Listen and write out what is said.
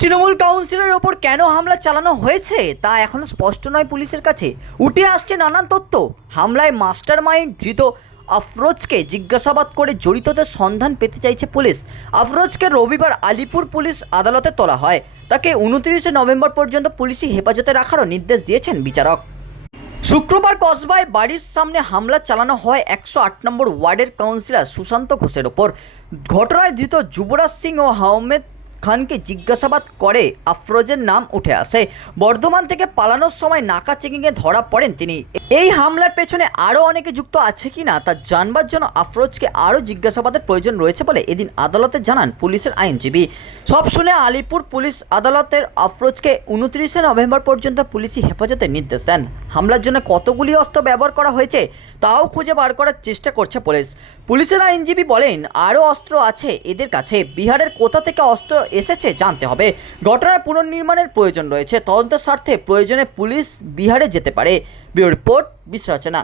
তৃণমূল কাউন্সিলের ওপর কেন হামলা চালানো হয়েছে তা এখনও স্পষ্ট নয় পুলিশের কাছে। উঠে আসছে নানান তথ্য। হামলায় মাস্টার মাইন্ড ধৃত আফরোজকে জিজ্ঞাসাবাদ করে জড়িতদের সন্ধান পেতে চাইছে পুলিশ। আফরোজকে রবিবার আলিপুর পুলিশ আদালতে তোলা হয়। তাকে উনত্রিশে নভেম্বর পর্যন্ত পুলিশি হেফাজতে রাখারও নির্দেশ দিয়েছেন বিচারক। শুক্রবার কসবায় বাড়ির সামনে হামলা চালানো হয় একশো আট নম্বর ওয়ার্ডের কাউন্সিলর সুশান্ত ঘোষের ওপর। ঘটনায় ধৃত যুবরাজ সিং ও আহমেদ খানকে জিজ্ঞাসাবাদ করে আফরোজের নাম উঠে আসে। বর্ধমান থেকে পালানোর সময় নাকা চেকিংয়ে ধরা পড়েন তিনি। এই হামলার পেছনে আরও অনেকে যুক্ত আছে কিনা তা জানবার জন্য আফরোজকে আরও জিজ্ঞাসাবাদের প্রয়োজন রয়েছে বলে এদিন আদালতে জানান পুলিশের আইনজীবী। সব শুনে আলিপুর পুলিশ আদালতের আফরোজকে উনত্রিশে নভেম্বর পর্যন্ত পুলিশি হেফাজতে নির্দেশ দেন। হামলার জন্য কতগুলি অস্ত্র ব্যবহার করা হয়েছে তাও খুঁজে বার করার চেষ্টা করছে পুলিশ। পুলিশের আইনজীবী বলেন আরও অস্ত্র আছে এদের কাছে। বিহারের কোথা থেকে অস্ত্র এসেছে, জানতে হবে। ঘটনার পুনর্নির্মাণের প্রয়োজন রয়েছে। তদন্তের স্বার্থে প্রয়োজনে পুলিশ বিহারে যেতে পারে। Bureau report বিশ্লেষণা